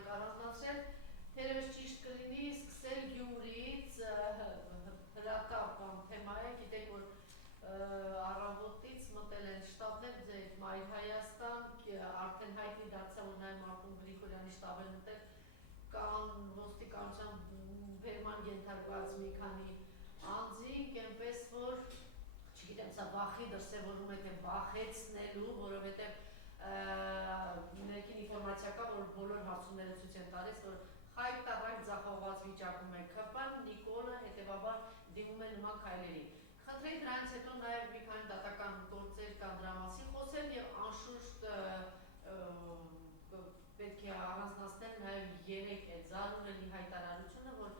ենք առանձնացրել, թերևս ճիշտ կլինի սկսել Գյումրիից հրատապ կամ թեմա է, գիտեք, որ առավոտից մտել են շտաբներ, ձեր Մայր Հայաստան, արդեն հայտնի դարձավ, որ նաև Մարտուն Գրիգորյանի շտաբ են մտել, կան ոստիկանության բերման ենթարկված մի քանի անձինք, այնպես որ, չգիտեմ, սա վախի դրսևորում է, թե վախեցնելու, որովհետև ներքին ինֆորմացիա կա, որ բոլոր հարցումները ցույց են տալիս, որ խայտարակ ձախողված վիճակում է ՔՊ-ն, Նիկոլը հետևաբար դիմում է նման քայլերի։ Խնդրեի դրանից հետո նաև մի քանի դատական գործեր կան դրա մասին խոսել եւ անշուշտ պետք է առանձնացնել նաև 3 այդ զարուհելի հայտարարությունը, որ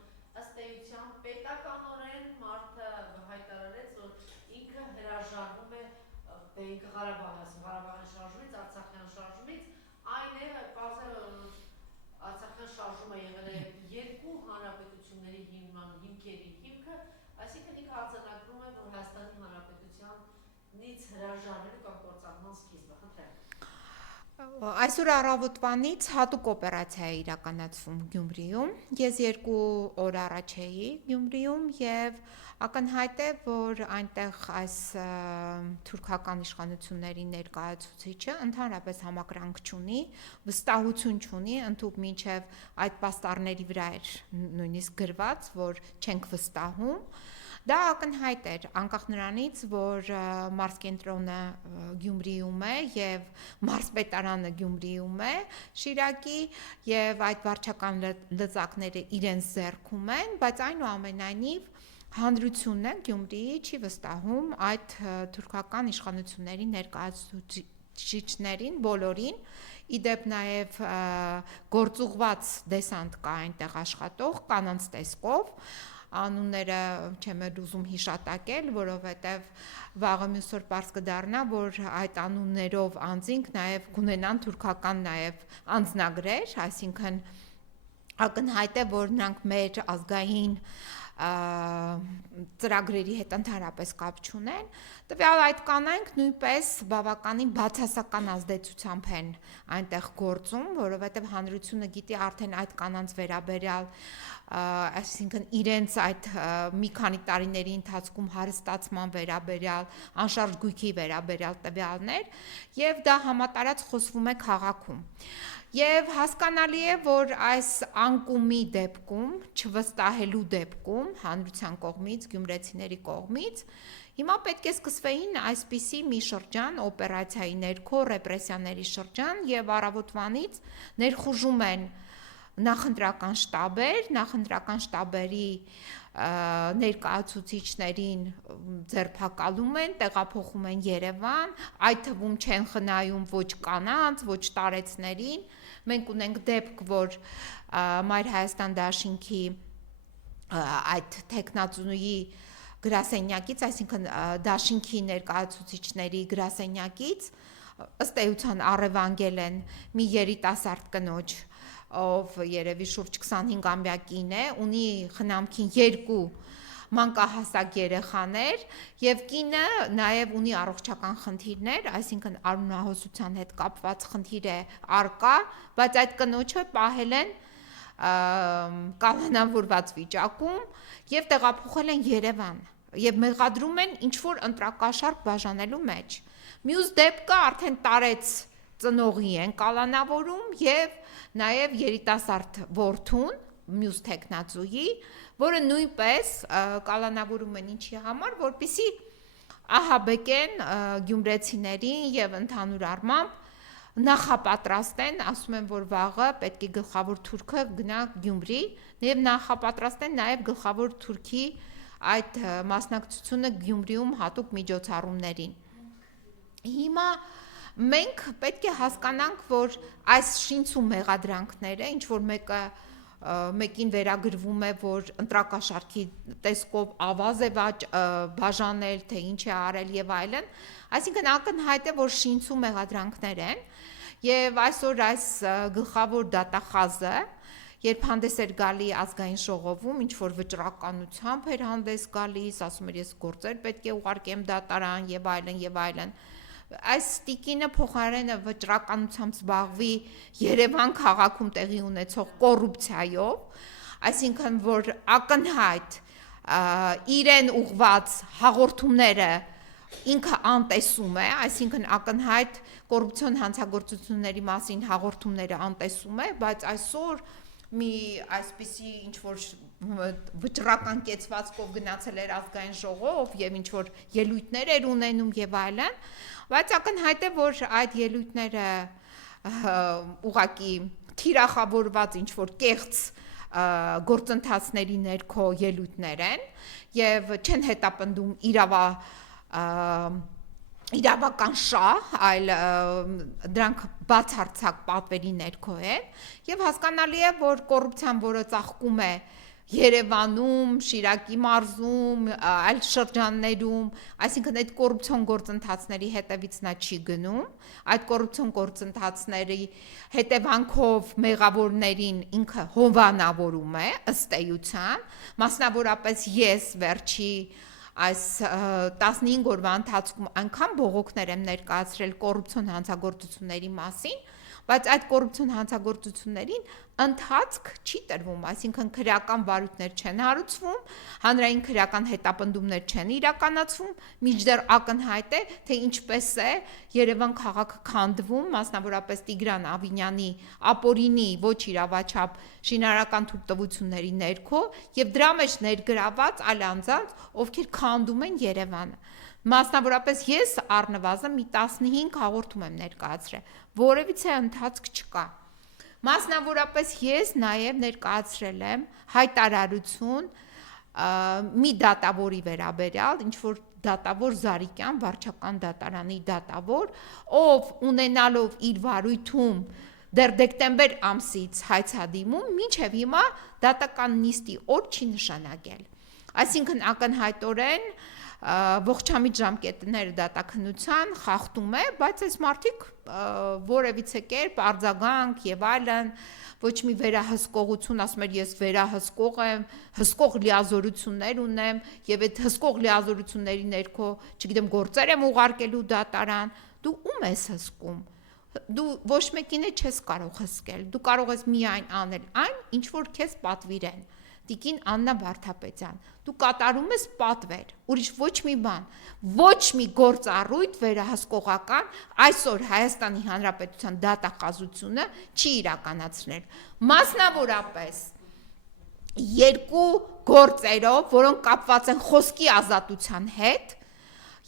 ըստ էության պետականորեն մարդը հայտարարեց, որ ինքը հրաժարվում է ինքը Ղարաբաղյան շարժումից, Արցախյան շարժումից, այն է Արցախյան շարժումը եղել է երկու հանրապետությունների հիմնման հիմքերի հիմքը, այսինքն ինքը արձանագրում է, որ Հայաստանի Հանրապետությանից հրաժարվելու կամ կործանման սկիզբը, խնդրեմ։ Այսօր առավոտվանից հատուկ օպերացիա է իրականացվում Գյումրիում, ես 2 օր առաջ էի Գյումրիում եւ ակնհայտ է, որ այնտեղ այս թուրքական իշխանությունների ներկայացուցիչը ընդհանրապես համակրանք չունի, վստահություն չունի, ընդհուպ մինչև այդ պաստառների վրա էր նույնիսկ գրված, որ չենք վստահում։ Դա ակնհայտ էր անկախ նրանից, որ մարզկենտրոնը Գյումրիում է եւ մարզպետարանը Գյումրիում է, Շիրակի եւ այդ վարչական լծակները իրենց ձեռքում են, բայց այնուամենայնիվ հանրությունն է Գյումրիի չի վստահում այդ թուրքական իշխանությունների ներկայացուցիչներին բոլորին, իդեպ նաեւ գործուղված դեսանտ կա այնտեղ աշխատող կանանց տեսքով, անունները չեմ ուզում հիշատակել, որովհետև վաղը մյուս օր պարզ կդառնա, որ այդ անուններով անձինք նաև կունենան թուրքական նաև անձնագրեր, այսինքն ակնհայտ է, որ նրանք մեր ազգային ծրագրերի հետ ընդհանրապես կապ չունեն, տվյալ այդ կանայք նույնպես բավականին բացասական ազդեցությամբ են այնտեղ գործում, որովհետև հանրությունը գիտի արդեն այդ կանանց վերաբերյալ, այսինքն իրենց այդ մի քանի տարիների ընթացքում հարստացման վերաբերյալ, անշարժ գույքի վերաբերյալ տվյալներ, եւ դա համատարած խոսվում է քաղաքում։ Եվ հասկանալի է, որ այս անկումի դեպքում, չվստահելու դեպքում, հանրության կողմից, գյումրեցիների կողմից, հիմա պետք է սկսվեին այսպիսի մի շրջան, օպերացիայի ներքո, ռեպրեսիաների շրջան, եւ առավոտվանից ներխուժում են նախընտրական շտաբերի ներկայացուցիչներին ձերբակալում են, տեղափոխում են Երևան, այդ թվում չեն խնայում ոչ կանանց, ոչ տարեցներին, մենք ունենք դեպք, որ Մայր Հայաստան դաշինքի այդ տեխնացուի գրասենյակից, այսինքն դաշինքի ներկայացուցիչների գրասենյակից ըստ էության առևանգել են մի երիտասարդ կնոջ, ով երևի շուրջ 25-ամյա կին է, ունի խնամքին 2 մանկահասակ երեխաներ եւ կինը նաեւ ունի առողջական խնդիրներ, այսինքն արյունահոսության հետ կապված խնդիր է արկա, բայց այդ կնոջը պահել են կալանավորված վիճակում եւ տեղափոխել են Երևան եւ մեղադրում են ինչ որ ընտրակաշառք բաժանելու մեջ։ Մյուս դեպքը արդեն տարեց ծնողի են կալանավորում եւ նաեւ երիտասարդ որդուն, մյուս տեխնացուի, որը նույնպես կալանավորում են ինչի համար, որպեսզի ահաբեկեն գյումրեցիներին եւ ընդհանուր առմամբ նախապատրաստեն, ասում են, որ վաղը պետք է գլխավոր թուրքը գնա Գյումրի եւ նախապատրաստեն նաեւ գլխավոր թուրքի այդ մասնակցությունը Գյումրիում հատուկ միջոցառումներին։ Հիմա մենք պետք է հասկանանք, որ այս շինցու մեղադրանքները, ինչ որ մեկին վերագրվում է, որ ընտրակաշառքի տեսքով ավազ է բաժանել, թե ինչ է արել եւ այլն, այսինքն ակնհայտ է, որ շինցու մեղադրանքներ են եւ այսօր այս գլխավոր դատախազը, երբ հանդես էր գալի ազգային ժողովում, ինչ որ վճռականությամբ էր հանդես գալիս, ասում էր ես գործեր պետք է ուղարկեմ դատարան եւ այլն, այս տիկինը փոխարենը վճռականությամբ զբաղվի Երևան քաղաքում տեղի ունեցող կոռուպցիայով, այսինքն որ ակնհայտ իրեն ուղված հաղորդումները ինքը անտեսում է, այսինքն ակնհայտ կոռուպցիոն հանցագործությունների մասին հաղորդումները անտեսում է, բայց այսօր մի այսպիսի ինչ որ վճռական կեցվածքով գնացել էր ազգային ժողով եւ ինչ որ ելույթներ էր ունենում եւ այլն, բայց ակնհայտ է որ այդ ելույթները ուղղակի թիրախավորված ինչ որ կեղծ գործընթացների ներքո ելույթներ են եւ չեն հետապնդում իրավական շահ, այլ դրանք բացարձակ պատվերի ներքո են եւ հասկանալի է որ կոռուպցիան, որը ծաղկում է Երևանում, Շիրակի մարզում, այլ շրջաններում, այսինքն այդ կոռուպցիոն գործընթացների հետևից նա չի գնում, այդ կոռուպցիոն գործընթացների հետևանքով մեղավորներին ինքը հովանավորում է ըստ էության, մասնավորապես ես վերջի այս 15 օրվա ընթացքում այնքան բողոքներ եմ ներկայացրել կոռուպցիոն հանցագործությունների մասին, բայց այդ կոռուպցիոն հանցագործություններին ընթացք չի տրվում, այսինքն քրեական վարույթներ չեն հարուցվում, հանրային քրեական հետապնդումներ չեն իրականացվում, մինչդեռ ակնհայտ է, թե ինչպես է Երևան քաղաքը քանդվում, մասնավորապես Տիգրան Ավինյանի ապօրինի ոչ իրավաչափ շինարարական թույլտվությունների ներքո եւ դրա մեջ ներգրաված այլ անձանց, ովքեր քանդում են Երևանը։ Մասնավորապես ես առնվազն մի 15 հաղորդում եմ ներկայացրել, որևիցե ընթացք չկա։ Մասնավորապես ես նաև ներկայացրել եմ հայտարարություն մի դատավորի վերաբերյալ, ինչ որ դատավոր Զարիկյան, վարչական դատարանի դատավոր, ով ունենալով իր վարույթում դեռ դեկտեմբեր ամսից հայցադիմում, մինչև հիմա դատական նիստի օր չի նշանակել։ Այսինքն ակնհայտորեն ողջամիտ ժամկետները դատաքննության խախտում է, բայց այս մարդիկ որևիցե կերպ արձագանք եւ այլն ոչ մի վերահսկողություն, ասում եմ ես վերահսկող եմ, հսկող լիազորություններ ունեմ եւ այդ հսկող լիազորությունների ներքո, չգիտեմ, գործեր եմ ուղարկելու դատարան, դու ում ես հսկում։ Դու ոչ մեկին չես կարող հսկել, դու կարող ես միայն անել այն, ինչ որ քեզ պատվիրեն։ Տիկին Աննա Վարդապետյան, դու կատարում ես պատվեր, ուրիշ ոչ մի բան, ոչ մի գործառույթ վերահսկողական այսօր Հայաստանի Հանրապետության դատախազությունը չի իրականացնել։ Մասնավորապես երկու գործերով, որոնք կապված են խոսքի ազատության հետ,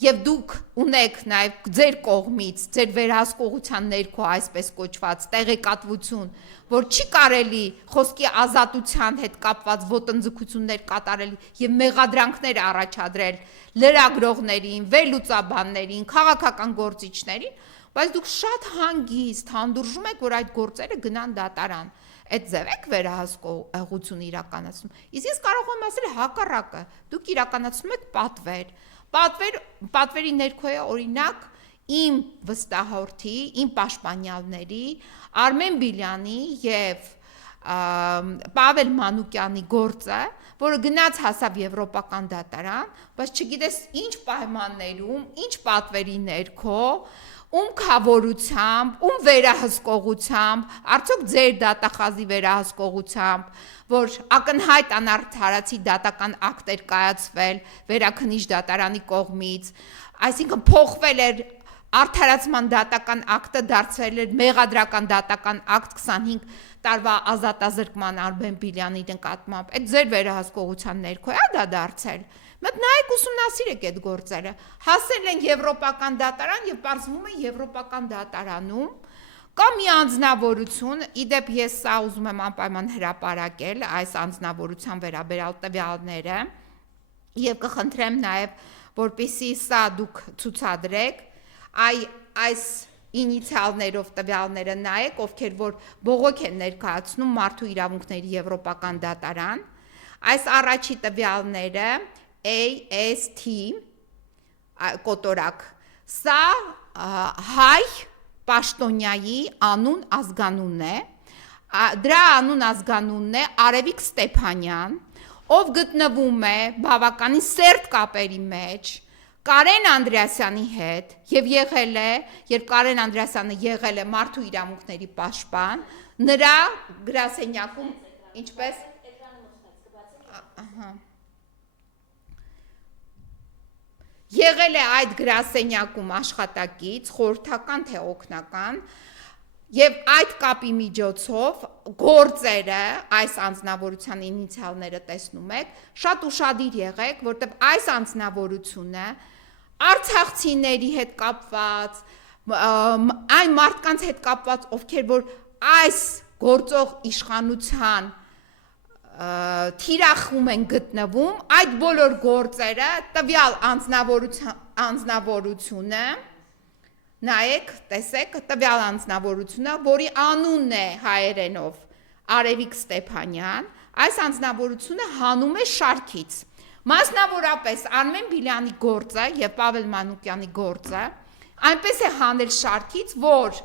եւ դուք ունեք նաեւ ձեր կողմից, ձեր վերահսկողության ներքո այսպես կոչված տեղեկատվություն, որ չի կարելի խոսքի ազատության հետ կապված ոտնձգություններ կատարել եւ մեղադրանքներ առաջադրել լրագրողներին, վերլուծաբաններին, քաղաքական գործիչներին, բայց դուք շատ հանգիստ հանդուրժում եք, որ այդ գործերը գնան դատարան։ Այդ ձև եք վերահսկողություն իրականացնում։ Իսկ ես կարող եմ ասել հակառակը, դուք իրականացնում եք պատվերի ներքո է օրինակ իմ վստահորդի, իմ պաշտպանյալների, Արմեն Բիլյանի եւ Պավել Մանուկյանի գործը, որը գնաց հասավ եվրոպական դատարան, բայց չգիտես ինչ պայմաններում, ինչ պատվերի ներքո, ում քավորությամբ, ում վերահսկողությամբ, արդյոք ձեր դատախազի վերահսկողությամբ, որ ակնհայտ անարդարացի դատական ակտ էր կայացվել վերաքննիչ դատարանի կողմից, այսինքն փոխվել էր արդարացման դատական ակտը, դարձել էր մեղադրական դատական ակտ 25 տարվա ազատազրկման Արմեն Բիլյանի նկատմամբ, այդ ձեր վերահսկողության ներքո է դա դարձել։ Մտնայեք ուսումնասիրեք այդ գործերը, հասել են եվրոպական դատարան եւ պարզվում է եվրոպական դատարանում կա մի անձնավորություն, իդեպ ես սա ուզում եմ անպայման հրապարակել այս անձնավորության վերաբերյալ տվյալները եւ կխնդրեմ նաեւ որպեսզի սա դուք ցուցադրեք, այս ինիցիալներով տվյալները նայեք, ովքեր որ բողոք են ներկայացնում մարդու իրավունքների եվրոպական դատարան, այս առաջի տվյալները AST կոտորակ, սա հայ պաշտոնյայի անուն ազգանունն է, դրա անուն ազգանունն է Արևիկ Ստեփանյան, ով գտնվում է բավականին սերտ կապերի մեջ Կարեն Անդրեասյանի հետ եւ եղել է, երբ Կարեն Անդրեասյանը եղել է մարդու իրավունքների պաշտպան, նրա գրասենյակում ինչպես եղել է այդ գրասենյակում աշխատակից, խորհրդական թե օգնական, եւ այդ կապի միջոցով գործերը, այս անձնավորության ինիցիալները տեսնում եք, շատ ուշադիր եղեք, որտեղ այս անձնավորությունը արցախցիների հետ կապված, այն մարդկանց հետ կապված, ովքեր որ այս գործող իշխանության թիրախում են գտնվում, այդ բոլոր գործերը տվյալ անձնավորությունը նայեք, տեսեք, տվյալ անձնավորությունը, որի անունն է հայերենով Արևիկ Ստեփանյան, այս անձնավորությունը հանում է շարքից։ Մասնավորապես Արմեն Բիլյանի գործը եւ Պավել Մանուկյանի գործը այնպես է հանել շարքից, որ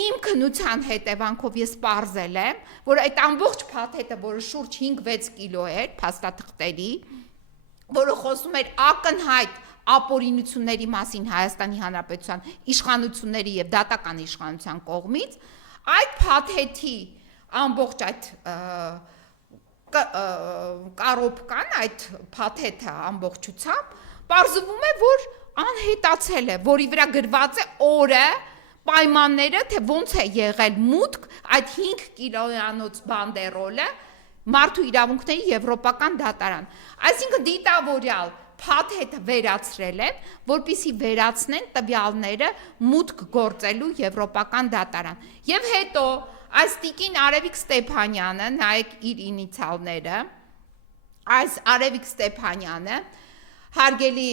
իմ քննության հետևանքով ես պարզել եմ, որ այդ ամբողջ փաթեթը, որը շուրջ 5-6 կիլո էր փաստաթղթերի, որը խոսում էր ակնհայտ ապօրինությունների մասին Հայաստանի Հանրապետության իշխանությունների եւ դատական իշխանության կողմից, այդ փաթեթի ամբողջ այդ կարոպկան, այդ փաթեթը ամբողջությամբ պարզվում է, որ անհետացել է, որի վրա գրված է օրը, պայմանները, թե ոնց է եղել մուտք այդ 5 կիլոյանոց բանդերոլը մարդու իրավունքների եվրոպական դատարան։ Այսինքն դիտավորյալ փաթեթը վերացրել են, որպեսզի վերացնեն տվյալները մուտք գործելու եվրոպական դատարան։ Եվ հետո այս տիկին Արևիկ Ստեփանյանը, նայեք իր ինիցիալները, այս Արևիկ Ստեփանյանը, հարգելի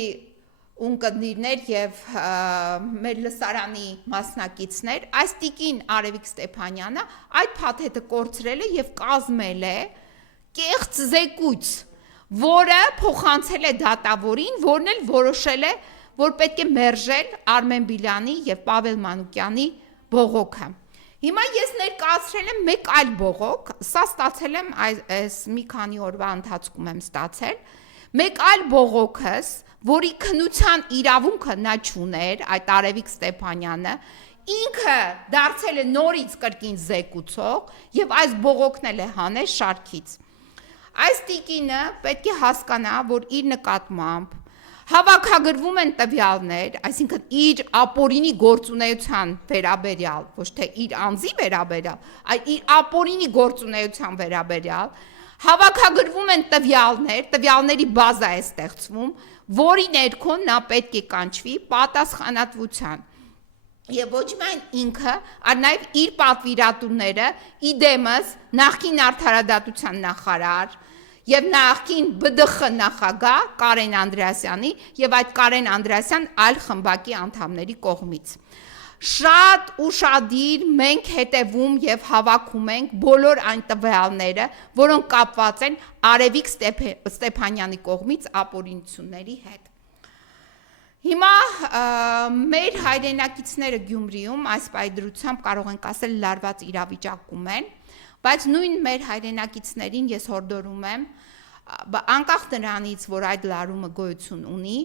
ունկնդիրներ եւ մեր լսարանի մասնակիցներ, այս տիկին Արևիկ Ստեփանյանը այդ փաթեթը կորցրել է եւ կազմել է կեղծ զեկույց, որը փոխանցել է դատավորին, որն էլ որոշել է, որ պետք է մերժել Արմեն Բիլյանի եւ Պավել Մանուկյանի բողոքը։ Հիմա ես ներկայացրել եմ մեկ այլ բողոք, սա ստացել եմ այս մի քանի օրվա ընթացքում եմ ստացել, մեկ այլ բողոքս, որի քննության իրավունքը նա չուներ, այդ Արևիկ Ստեփանյանը, ինքը դարձել է նորից կրկին զեկուցող եւ այս բողոքն էլ է հանել շարքից։ Այս տիկինը պետք է հասկանա, որ իր նկատմամբ հավաքագրվում են տվյալներ, այսինքն իր ապօրինի գործունեության վերաբերյալ, ոչ թե իր անձի վերաբերյալ, այլ իր ապօրինի գործունեության վերաբերյալ, հավաքագրվում են տվյալներ, տվյալների բազա է ստեղծվում, որի ներքո նա պետք է կանչվի պատասխանատվության։ Եվ ոչ միայն ինքը, այլ նաև իր պատվիրատուները, իդեմս նախկին արդարադատության նախարար եւ նախկին ԲԴԽ նախագահ Կարեն Անդրեասյանի եւ այդ Կարեն Անդրեասյան այլ խմբակի անդամների կողմից։ Շատ ուշադիր մենք հետևում եւ հավաքում ենք բոլոր այն տվյալները, որոնք կապված են Արևիկ Ստեփանյանի կողմից ապօրինությունների հետ։ Հիմա մեր հայրենակիցները Գյումրիում այս պայդրությամբ կարող ենք ասել լարված իրավիճակում են, բայց նույն մեր հայրենակիցներին ես հորդորում եմ, անկախ նրանից, որ այդ լարումը գոյություն ունի,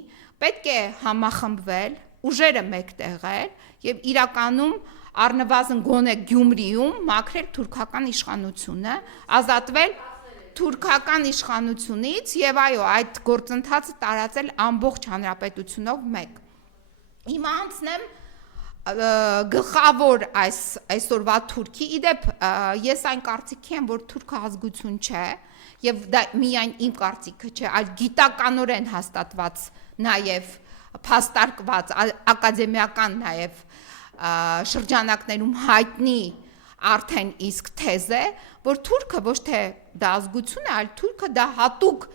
պետք է համախմբվել, ուժերը մեկտեղել եւ իրականում առնվազն գոնե Գյումրիում մաքրել թուրքական իշխանությունը, ազատվել թուրքական իշխանությունից եւ այո, այդ գործընթացը տարածել ամբողջ հանրապետությունով մեկ։ Հիմա անցնեմ գլխավոր այսօրվա թուրքի, իդեպ ես այն կարծիքի եմ, որ թուրքը ազգություն չէ եւ դա միայն իմ կարծիքը չէ, այլ գիտականորեն հաստատված նաեւ փաստարկված ակադեմիական նաեւ շրջանակներում հայտնի արդեն իսկ թեզ է, որ թուրքը ոչ թե դա ազգություն է, այլ թուրքը դա հատուկ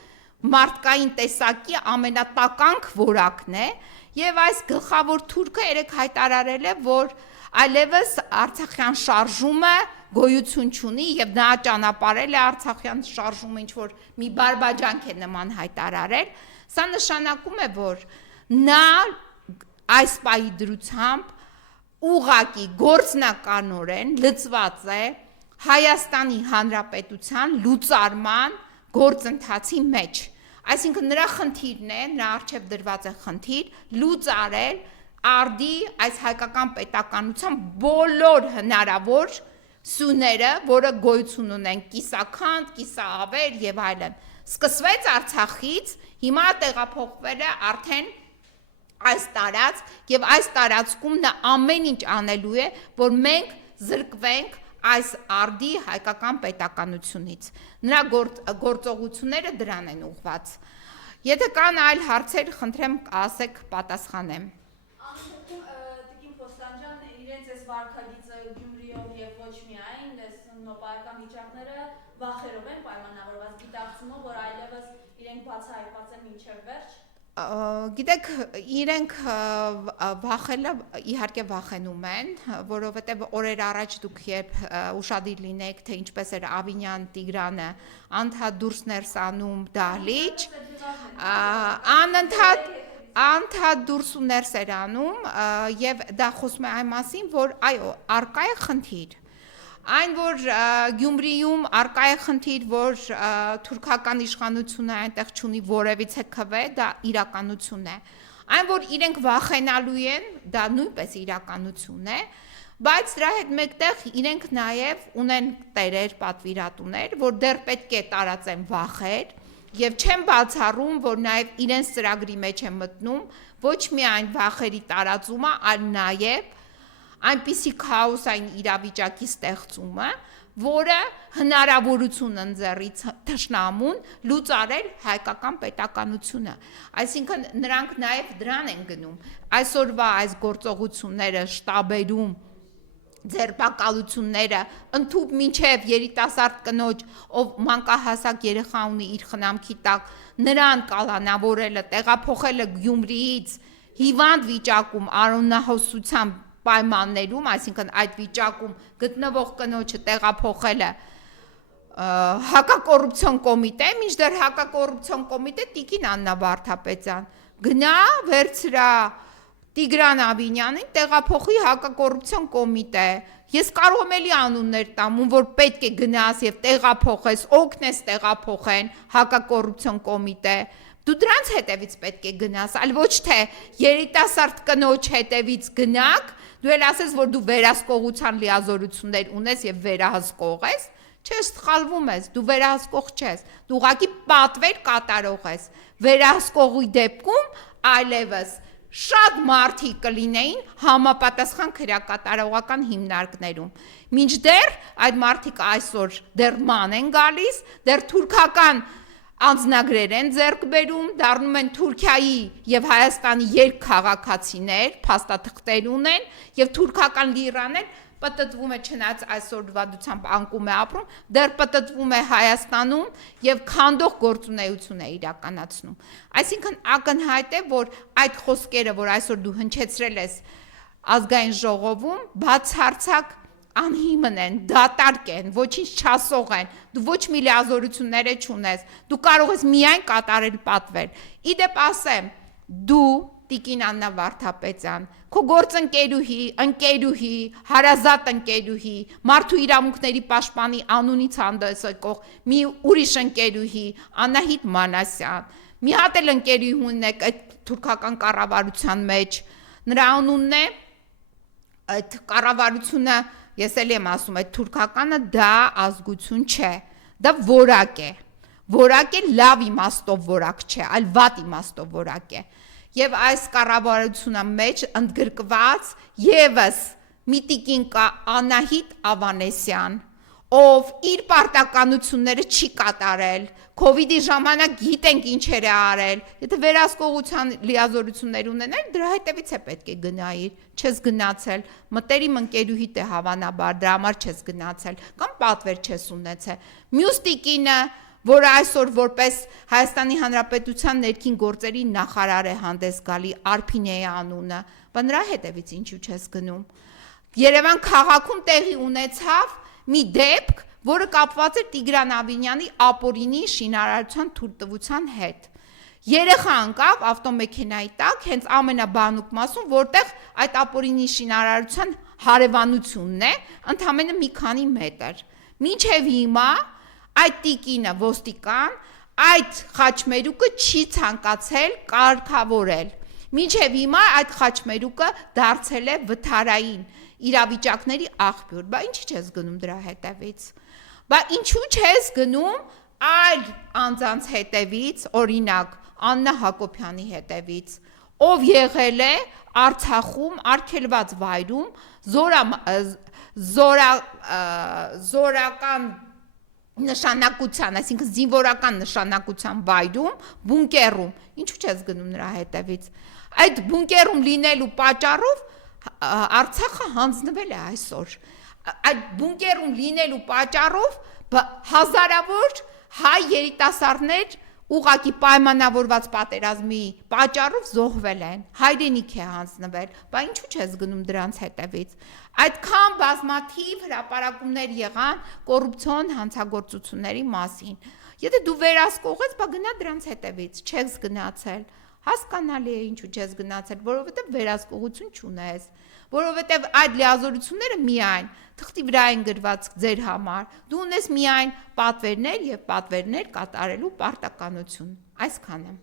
մարդկային տեսակի ամենատականք որակն է եւ այս գլխավոր թուրքը երեք հայտարարել է, որ այլևս Արցախյան շարժումը գոյություն չունի եւ նա ճանապարհել է Արցախյան շարժումը ինչ որ մի բարբաջանք է նման հայտարարել, սա նշանակում է, որ նա այս պահի դրությամբ ուղակի գործնականորեն լծված է Հայաստանի Հանրապետության լուծարման գործընթացի մեջ։ Այսինքն նրա խնդիրն է, նրա առջև դրված է խնդիր լուծարել արդի այս հայկական պետականության բոլոր հնարավոր սյուները, որը գոյություն ունեն կիսաքանդ, կիսաավեր եւ այլն։ Սկսվեց Արցախից, հիմա տեղափոխվել է արդեն այս տարածք եւ այս տարածքում նա ամեն ինչ անելու է, որ մենք զրկվենք այս արդի հայկական պետականությունից։ Նրա գործողությունները դրան են ուղղված։ Եթե կան այլ հարցեր, խնդրեմ ասեք, պատասխանեմ։ Տիկին Խոստանջան, իրենց այս վարքագիծը Գյումրիով եւ ոչ միայն այս նոպայական վիճակները վախերով են պայմանավորված, գիտակցումով, որ այլևս իրենք բացահայտված են մինչև վերջ։ Գիտեք, իրենք վախելը իհարկե վախենում են, որովհետև օրեր առաջ դուք երբ ուշադիր լինեք, թե ինչպես էր Ավինյան Տիգրանը անդադ դուրս ներս անում դահլիճ, անդադ դուրս ու ներս էր անում եւ դա խոսում է այն մասին, որ այո, արկա է խնդիր։ Այն, որ Գյումրիում արկա է խնդիր, որ թուրքական իշխանությունը այնտեղ չունի որևիցե քվե, դա իրականություն է։ Այն, որ իրենք վախենալու են, դա նույնպես իրականություն է, բայց դրա հետ մեկտեղ իրենք նաև ունեն տերեր, պատվիրատուներ, որ դեռ պետք է տարածեն վախեր եւ չեն բացառում, որ նաև իրենց ծրագրի մեջ է մտնում ոչ միայն վախերի տարածումը, այլ նաև այնպիսի քաոսային իրավիճակի ստեղծումը, որը հնարավորություն ընձեռի թշնամուն լուծարել հայկական պետականությունը։ Այսինքն նրանք նաև դրան են գնում։ Այսօրվա այս գործողությունները շտաբերում ձերբակալությունները ընդհուպ մինչև երիտասարդ կնոջ, ով մանկահասակ երեխա ունի իր խնամքի տակ, նրան կալանավորելը, տեղափոխելը Գյումրիից հիվանդ վիճակում արոնահոսության պայմաններում, այսինքն այդ վիճակում գտնվող կնոջը տեղափոխելը հակակոռուպցիոն կոմիտե, մինչդեռ հակակոռուպցիոն կոմիտե Տիկին Աննա Վարդապետյան գնա վերցրա Տիգրան Ավինյանին տեղափոխի հակակոռուպցիոն կոմիտե։ Ես կարող եմ էլի անուններ տամ, որ պետք է գնաս եւ տեղափոխես, օգնես տեղափոխեն հակակոռուպցիոն կոմիտե։ Դու դրանց հետևից պետք է գնաս, այլ ոչ թե երիտասարդ կնոջ հետևից գնաք, դու էլ ասես, որ դու վերահսկողության լիազորություններ ունես եւ վերահսկող ես, չես սխալվում ես, դու վերահսկող չես, դու ուղղակի պատվեր կատարող ես։ Վերահսկողի դեպքում այլևս շատ մարդիկ կլինեին համապատասխան քրեակատարողական հիմնարկներում։ Մինչդեռ այդ մարդիկ այսօր դեռ ման են գալիս, դեռ թուրքական անձնագրեր են ձեռք բերում, դառնում են Թուրքիայի եւ Հայաստանի երկքաղաքացիներ, փաստաթղթեր ունեն եւ թուրքական լիրաներ պատտվում է չնայած այսօր վադությամբ անկում է ապրում, դեռ պատտվում է Հայաստանում եւ քանդող գործունեություն է իրականացնում։ Այսինքն ակնհայտ է, որ այդ խոսքերը, որ այսօր դու հնչեցրել ես ազգային ժողովում, բացարձակ անհիմն են, դատարկ են, ոչինչ չասող են, դու ոչ մի լիազորություններ չունես, դու կարող ես միայն կատարել պատվեր։ Իդեպ ասեմ, դու Տիկին Աննա Վարդապետյան, քո գործընկերուհի, ընկերուհի, հարազատ ընկերուհի, մարդու իրավունքների պաշտպանի անունից հանդես եկող մի ուրիշ ընկերուհի, Անահիտ Մանասյան, մի հատ էլ ընկերուհի ունեք այդ թուրքական կառավարության մեջ, նրա անունն է այդ կառավարությունը, ես էլ եմ ասում, այդ թուրքականը դա ազգություն չէ, դա որակ է, լավ իմաստով որակ չէ, այլ վատ իմաստով որակ է։ Եվ այս կառավարությունը մեջ ընդգրկված եւս մի տիկին կա Անահիտ Ավանեսյան, ով իր պարտականությունները չի կատարել, Կովիդի ժամանակ գիտենք ինչեր է արել, եթե վերահսկողության լիազորություններ ունենար, դրա հետևից է պետք է գնայիր, չես գնացել, մտերիմ ընկերուհիդ է հավանաբար, դրա համար չես գնացել, կամ պատվեր չես ունեցել։ Մյուս տիկինը, որը այսօր որպես Հայաստանի Հանրապետության ներքին գործերի նախարար է հանդես գալի, Արփինեի անունը, բա նրա հետևից ինչու չես գնում։ Երևան քաղաքում տեղի ունեցավ մի դեպք, որը կապված էր Տիգրան Ավինյանի ապօրինի շինարարության թույլտվության հետ։ Երեխա ընկավ ավտոմեքենայի տակ, հենց ամենաբանուկ մասում, որտեղ այդ ապօրինի շինարարության հարևանությունն է, ընդամենը մի քանի մետր։ Մինչև հիմա այդ տիկինը ոստիկան այդ խաչմերուկը չի ցանկացել կարգավորել։ Մինչև հիմա այդ խաչմերուկը դարձել է վթարային իրավիճակների աղբյուր։ Բա ինչի՞ չես գնում դրա հետևից։ Բա ինչու չես գնում այլ անձանց հետևից, օրինակ Աննա Հակոբյանի հետևից, ով եղել է Արցախում արգելված վայրում զորական նշանակության, այսինքն զինվորական նշանակության վայրում, բունկերում, ինչու չես գնում նրա հետևից։ Այդ բունկերում լինելու պատճառով Արցախը հանձնվել է այսօր։ Այդ բունկերում լինելու պատճառով հազարավոր հայ երիտասարդներ ուղղակի պայմանավորված պատերազմի պատճառով զոհվել են, հայրենիք է հանձնվել, բա ինչու չես գնում դրանց հետևից։ Այդքան բազմաթիվ հրապարակումներ եղան կոռուպցիոն հանցագործությունների մասին։ Եթե դու վերահսկողես, բա գնա դրանց հետևից, չես գնացել։ Հասկանալի է ինչու չես գնացել, որովհետև վերահսկողություն չունես, որովհետև այդ լիազորությունները միայն թղթի վրա են գրված ձեր համար, դու ունես միայն պատվերներ եւ պատվերներ կատարելու պարտականություն։ Այսքանը։